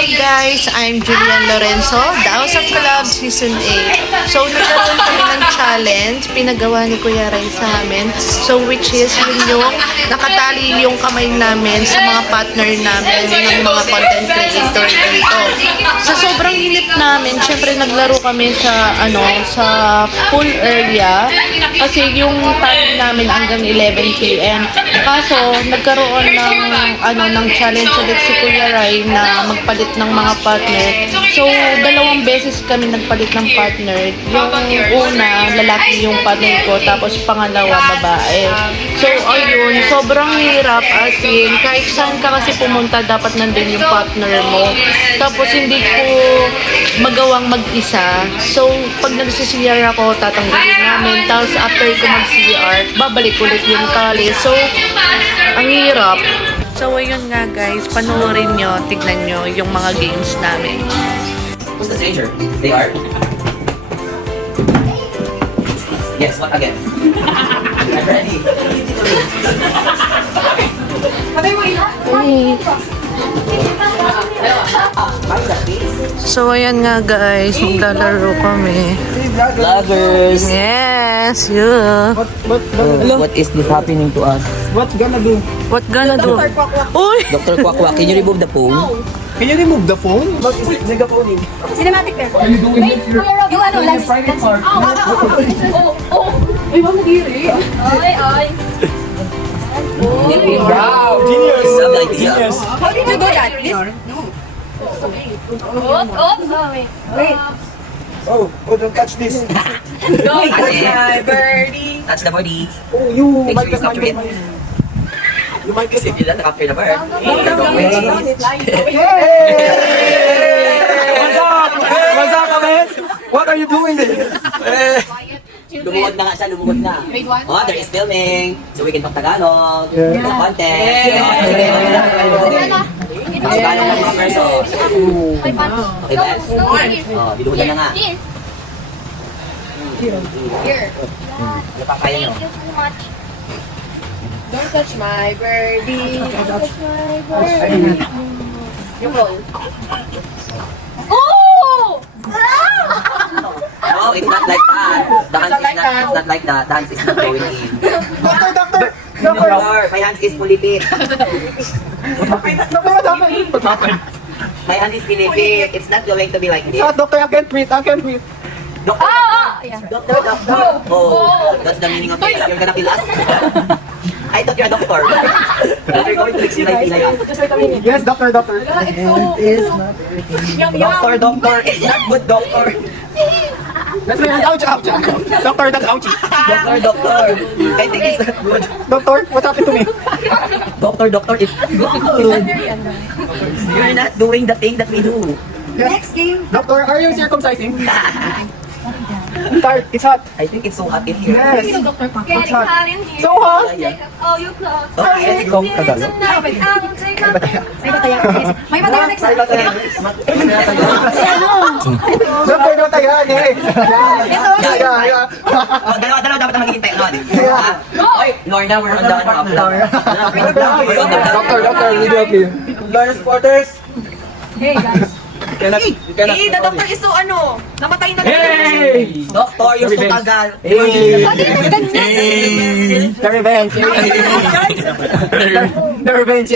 Hi guys, I'm Julian Lorenzo, The House of Collab Season 8. So nagkaroon kami ng challenge, pinagawa ni Kuya Ray sa amin. So which is yun yung nakatali yung kamay namin sa mga partner namin ng mga content creator dito. Sa sobrang init namin, syempre naglaro kami sa sa pool area kasi yung time namin hanggang 11 PM. Kaso nagkaroon ng challenge ulit si Kuya Ray na magpalit ng mga partner. So, dalawang beses kami nagpalit ng partner. Yung una, lalaki yung partner ko, tapos pangalawa, babae. So, ayun, sobrang hirap as in, kahit saan ka kasi pumunta, dapat nandun yung partner mo. Tapos, hindi ko magawang mag-isa. So, pag nag-CR ako, tatanggalin namin. Tapos, after ko mag-CR, babalik ulit yung tali. So, ang hirap. So, ayun nga guys, panoorin nyo, tignan nyo yung mga games namin. Who's the stranger? They are? Yes, what again? I'm ready. So, ayan nga guys, maglalaro kami. Vloggers! Yes, yeah. What is this happening to us? What gonna do? Uy! Dr. Kwakwa, can you remove the phone? Can you remove the phone? What is it? Nagka-phoning. Cinematic there. Are you doing it here? Yung ano, last. Private part. Ay, wag mo diri. Ay. Wow, genius. Some idea. Genius. How did you do that? This? Wait. Oh, don't touch this. Don't touch my birdie. Touch the body. Oh, you Make might sure you capture it. You might Kasi hindi lang nakapture na bird. What's up? What's up, man? What are you doing there? Lumuhod na nga siya, lumuhod na. Oh, there is filming. So we can talk Tagalog. Yeah. Talk content. Tagalog ng mga person. Okay ba? Oh, biluhudan na nga. Here. Ano pa kaya nyo? Don't touch my birdie. Don't touch my birdie. Yung roll. Oh! No, it's not like that. Dance is not, it's not like that. Dance is not going in. Doctor! Doctor, my hands is pulipit. What happened? My hand is pinipit. It's not going to be like this. Doctor, I can't breathe. Doctor, Yeah. doctor. Oh, that's the meaning of this. You're gonna kill us. I thought you're a doctor. You're going to explain like us. Yes, doctor. Doctor, it's not good, doctor. That's my hand. Ouch. Doctor, that's ouchie. Doctor. I think it's not good. Doctor, what happened to me? Doctor, it's good. You're not doing the thing that we do. Next game. Doctor, are you circumcising? I'm tired. It's hot. I think it's so hot in here. Yes. Getting hot in here. So hot. Take off all your clothes. Okay, let's go. Tagalog. May bataya next time. Doctor, no tayo. Yeah. Oh, dalawa dapat na maghihintay nun. Oy, Lorna, we're on the Doctor, video please. Lawrence supporters. Hey guys. You cannot. The doctor is so namatay na Hey! Doctor, you're so tagal. The revenge. The revenge.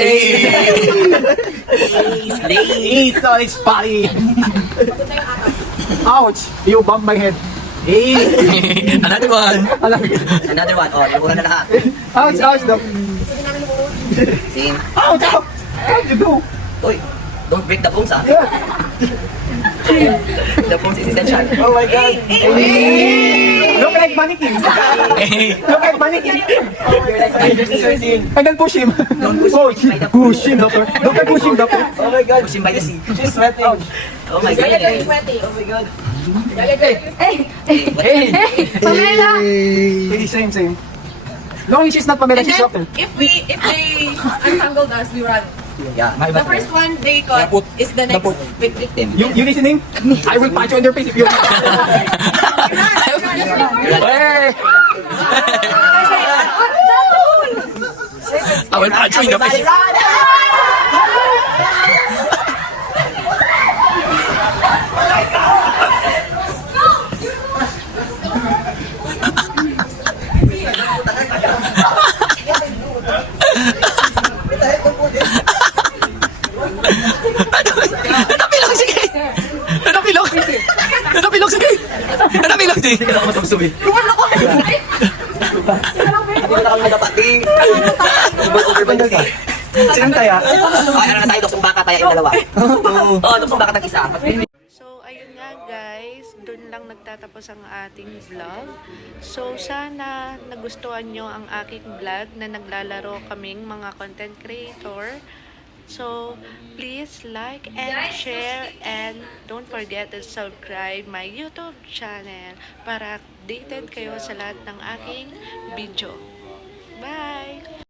He's on his body. Ouch! You bumped my head. Another one. Oh, nakuha na lahat. Ouch, doc. Same. Ouch! How'd you do? Uy, don't break the bones, ah. Yeah. The bones is essential. Oh my God. Look like mannequin. Look like mannequin. And then push him. Don't push him. Push him, doctor. Doctor, push him, doctor. Oh my God. Push him by the sea. She's sweating. Oh my God. Oh my God. Hey. Pamela. Hey, same. No, she's not Pamela, she's doctor. If they untangled us, we run. Yeah. The first one they caught is the next victim. You listening? I will punch you on your face if you. Hey! I will punch you in the face. Hindi ka lang masubsubi. Hindi ko na kami madapati. Over ka. Sinang taya? Ay, ano na tayo, doksong baka tayo yung dalawa. Oo, doksong baka tag isa. So, ayun nga guys, dun lang nagtatapos ang ating vlog. So, sana nagustuhan nyo ang aking vlog na naglalaro kaming mga content creator. So, please like and share and don't forget to subscribe my YouTube channel para updated kayo sa lahat ng aking video. Bye!